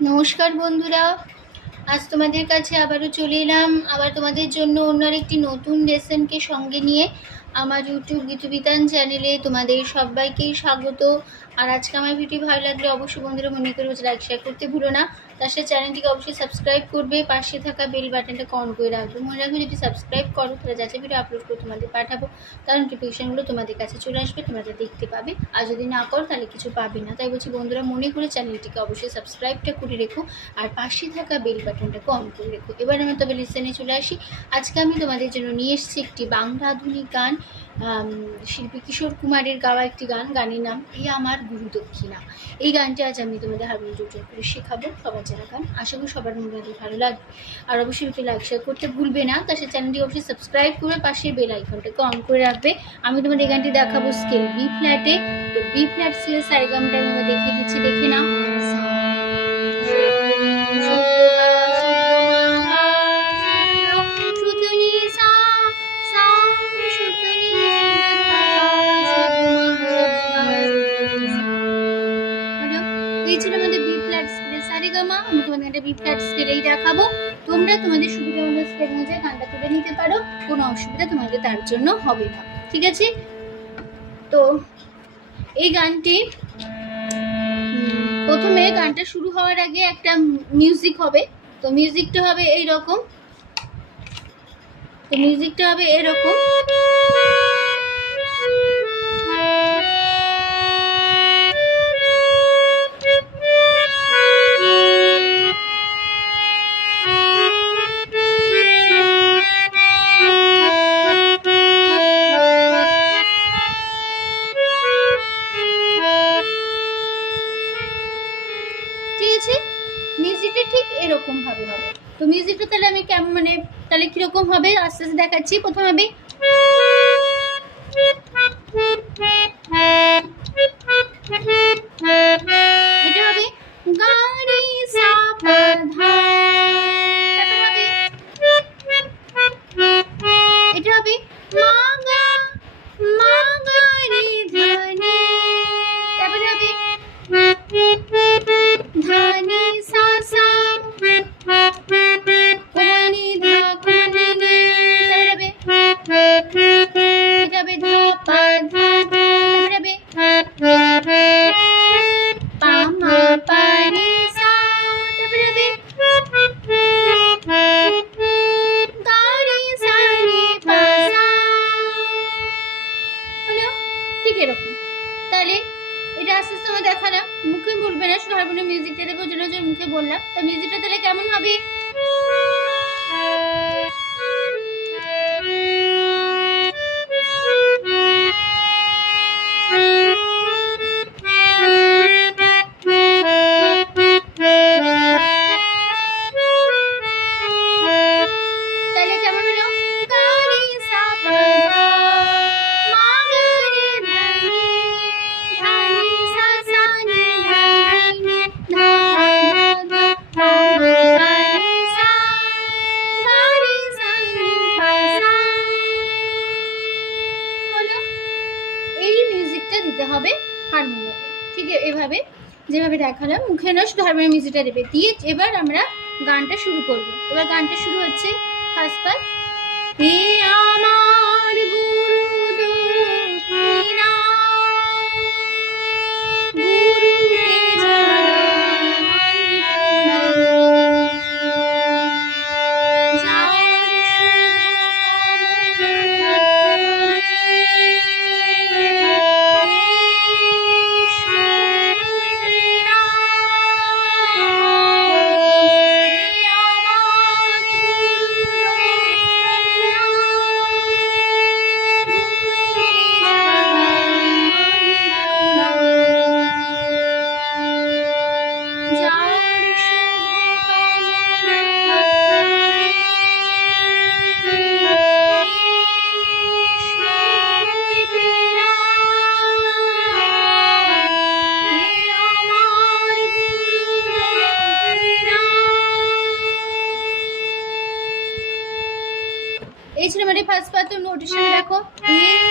নমস্কার বন্ধুরা। আজ তোমাদের কাছে আবারও চলে এলাম। আবার তোমাদের জন্য অন্য একটি নতুন রেসেনকে সঙ্গে নিয়ে আমার ইউটিউব গীতবিতান চ্যানেলে তোমাদের সবাইকেই স্বাগত। আর আজকে আমার ভিডিও ভালো লাগলে অবশ্যই বন্ধুরা মনে করে লাইক শেয়ার করতে ভুলো না। তার সাথে চ্যানেলটিকে অবশ্যই সাবস্ক্রাইব করবে, পাশে থাকা বেল বাটনটা অন করে রাখবে। মনে রাখবে যদি সাবস্ক্রাইব করো, তাহলে যাতে ভিডিও আপলোড করে তোমাদের পাঠাবো। তার নোটিফিকেশানগুলো তোমাদের কাছে চলে আসবে, তোমরা তা দেখতে পাবে। আর যদি না করো, তাহলে কিছু পাবে না। তাই বলছি বন্ধুরা, মনে করে চ্যানেলটিকে অবশ্যই সাবস্ক্রাইবটা করে রেখো, আর পাশে থাকা বেল বাটনটাকে অন করে রেখো। এবার আমি তবে লিসেনে চলে আসি। আজকে আমি তোমাদের জন্য নিয়ে এসেছি একটি বাংলা আধুনিক গান। শিল্পী কিশোর কুমারের গাওয়া একটি গান, গানের নাম এই আমার গুরু দক্ষিণা। এই গানটি আজ আমি তোমাদের হারমোনিয়াম করে শেখাবো সবার জানা গান। আশা করি সবার মনে ভালো লাগবে। আর অবশ্যই একটু লাইক শেয়ার করতে ভুলবে না। তার সাথে চ্যানেলটি অবশ্যই সাবস্ক্রাইব করে পাশে বেল আইকনটাকে অন করে রাখবে। আমি তোমাদের এই গানটি দেখাবো স্কেল বি ফ্ল্যাটে তো বি ফ্ল্যাট স্কেল সারেগামটা আমি দেখিয়ে দিচ্ছি। দেখে নাও। অসুবিধা তোমাদের তার জন্য হবে না, ঠিক আছে? তো এই গানটি প্রথমে গানটা শুরু হওয়ার আগে একটা মিউজিক হবে। তো মিউজিকটা হবে এই রকম তো মিউজিকটা হবে এরকম মিউজিকটা ঠিক এরকম ভাবে হবে। তো মিউজিকটা তাহলে আমি কেমন মানে তাহলে কীরকম হবে? আস্তে আস্তে দেখাচ্ছি প্রথম হবে হবে যেভাবে দেখালাম, মুখে না শুধু হারমোনিয়াম মিউজিকটা দেবে। দিয়ে এবার আমরা গানটা শুরু করব। এবার গানটা শুরু হচ্ছে, ফার্স্ট পার্ট নোটেশন দেখো। নি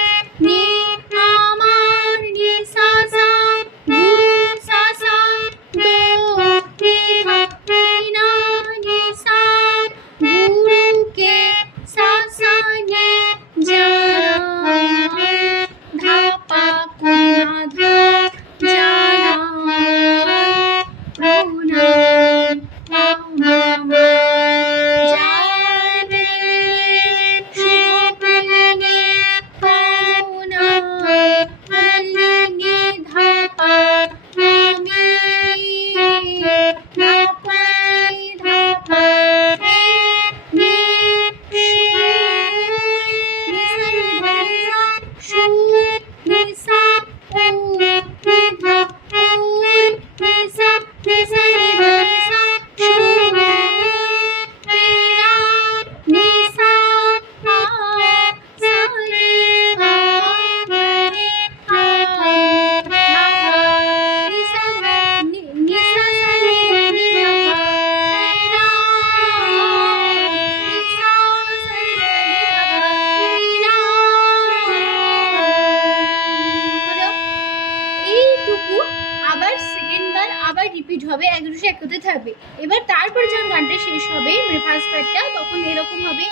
হবে, এক একসাথে থাকবে এবার তারপরে যখন গানটা শেষ হবে মানে ফার্স্ট পার্টটা তখন এরকম হবে?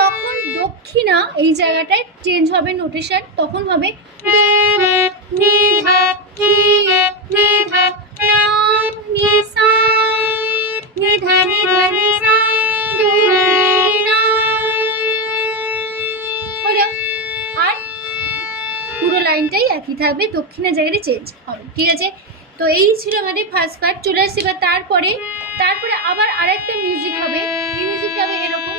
তখন দক্ষিণা এই জায়গাটায় চেঞ্জ হবে নোটেশন তখন হবে পুরো একই থাকবে, দক্ষিণের জায়গাটি চেঞ্জ হবে, ঠিক আছে? তো এই ছিল আমাদের ফার্স্ট পার্ট চলে আসছে এবার তারপরে তারপরে আবার আরেকটা মিউজিক হবে, এই মিউজিকটা হবে এরকম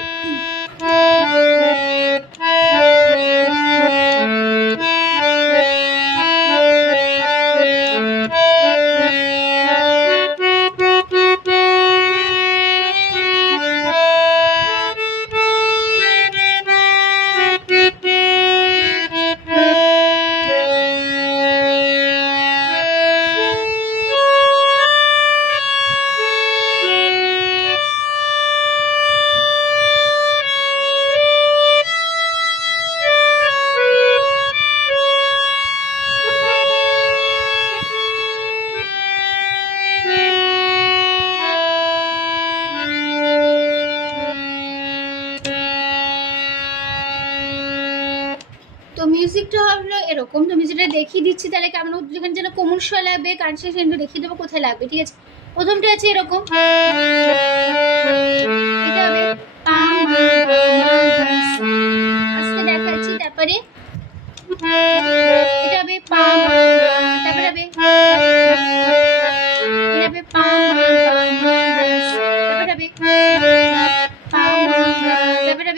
মিউজিকটা হলো এরকম। তো মিউজিকটা দেখিয়ে দিচ্ছি, তাহলে কেমন যেখানে যেন কোমল স্বর লাগবে কারণ সে সেখানে দেখিয়ে দেবো কোথায় লাগবে, ঠিক আছে? প্রথমটা আছে এরকম। দেখাচ্ছি, তারপরে তারপরে। তারপরে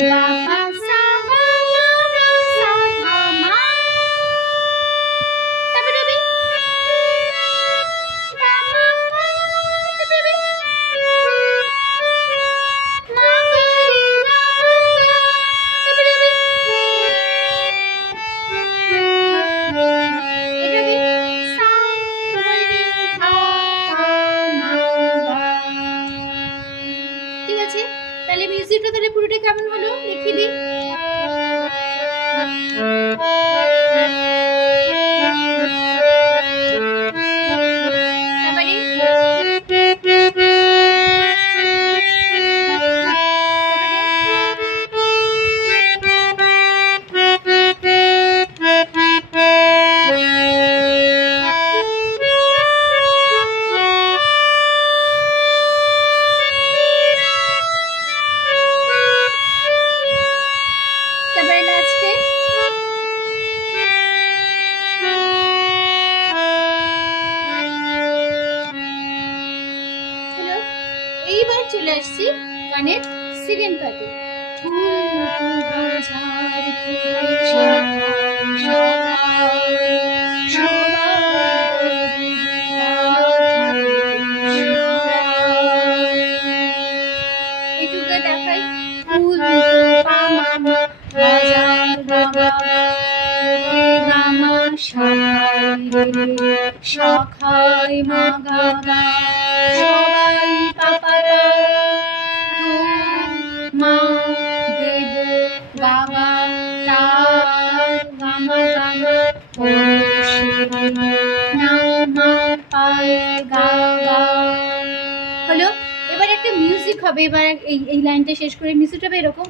Yeah. কেমন হলো দেখিয়ে দিই শাখায় শাখায় মা গাগা হবে এবার এই এই লাইনটা শেষ করে হবে এরকম।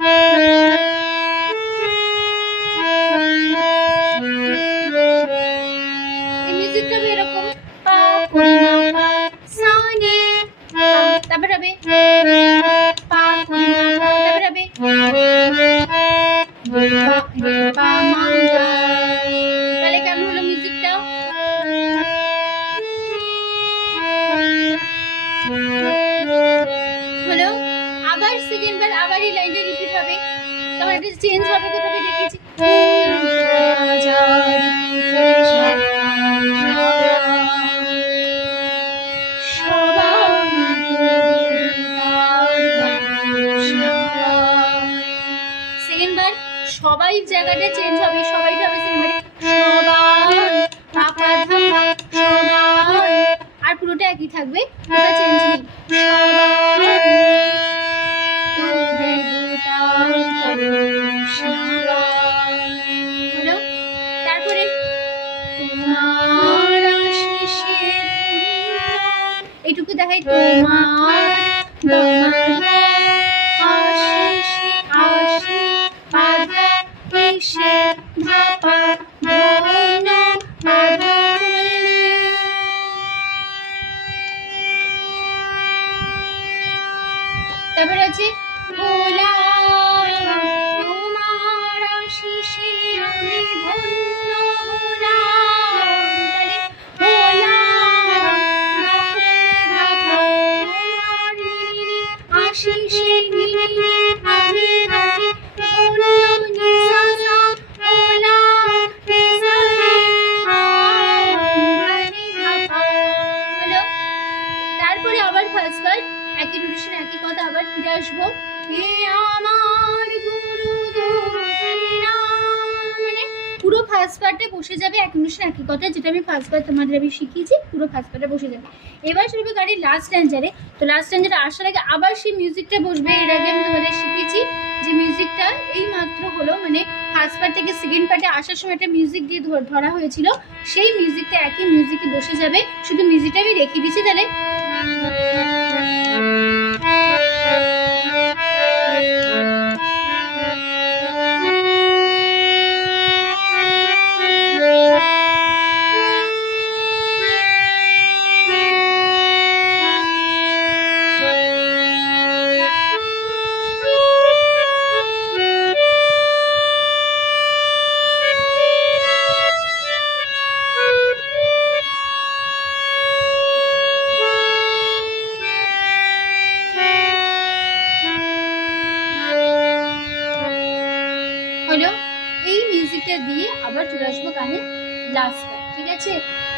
থাকবে। ওটা চেঞ্জ নেই। হলো তারপরে এইটুকু দেখাই তোমার তোমার আশিসে আশি বাধা কিসে? যাবে, এক রুটেশন একই কথা, যেটা আমি ফার্স্ট বার তোমাদের আমি শিখিয়েছি, পুরো ফার্স্ট পার্টে বসে যাবে। এবার চলবে গাড়ির লাস্ট স্ট্যান্ডারে তো লাস্ট স্ট্যান্ডারে আসার আগে আবার সেই মিউজিকটা বসবে, এর আগে আমি তোমাদের শিখিয়েছি যে মিউজিকটা এই মাত্র হলো মানে ফার্স্ট পার্ট থেকে সেকেন্ড পার্টে আসার সময় একটা মিউজিক দিয়ে ধরা হয়েছিল, সেই মিউজিকটা একই মিউজিকে বসে যাবে। শুধু মিউজিকটা আমি রেখে দিচ্ছি তাহলে।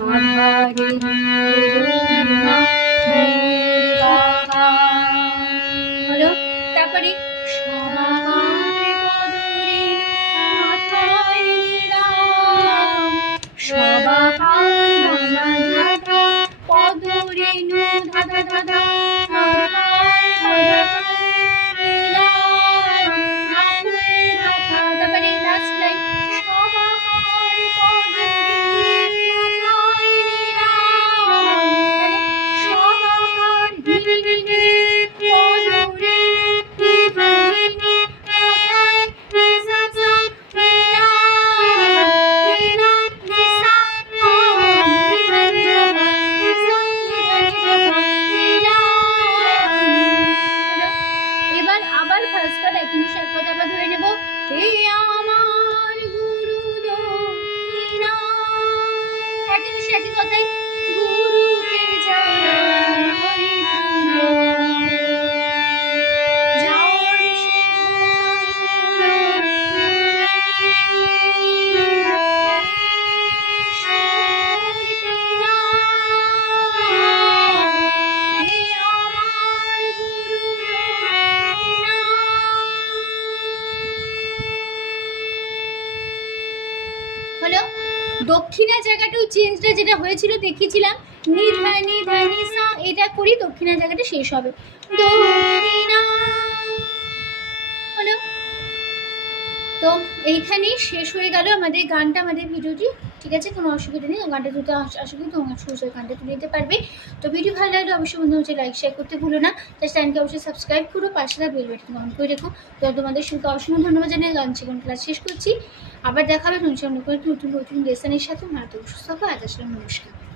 হলো একই নিশা একই চেঞ্জটা যেটা হয়েছিল দেখিয়েছিলাম নিধা নিধা নিসা এটা করি দক্ষিণা জায়গাটা শেষ হবে। তো এইখানেই শেষ হয়ে গেল আমাদের গানটা, আমাদের ভিডিওটি। ঠিক আছে? কোনো অসুবিধা নেই। গানটা তুলতে অসুবিধা তোমার সুন্দর গানটা তুলে নিতে পারবে। তো ভিডিও ভালো লাগলে অবশ্যই বন্ধু হচ্ছে লাইক শেয়ার করতে ভুলো না। তাই চ্যানেলকে অবশ্যই সাবস্ক্রাইব করো, পাশে বেল বাটন অন করে রেখো। তো তোমাদের শুনতে অসংখ্য ধন্যবাদ জানিয়ে গান জীবন ক্লাস শেষ করছি। আবার দেখাবে নতুন নতুন নতুন লেসনের সাথে। মারাত্মক সুস্থ আজ আসলে নমস্কার।